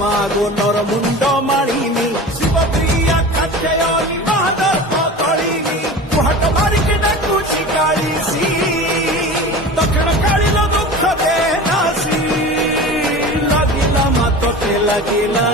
ମାଗୋ ନର ମୁଣ୍ଡ ମାଳିନି ଶିବପ୍ରିୟା କାଠେୟନି ବାହାଦର ପତଳିନି କୁହାଟ ମାରିକି ଡାକୁଛି କାଳିସି ଦକ୍ଷିଣ କାଳିର ଦୁଃଖ ଦେ ନାସି ଲାଗିଲା ମା ତୋତେ ଲାଗିଲା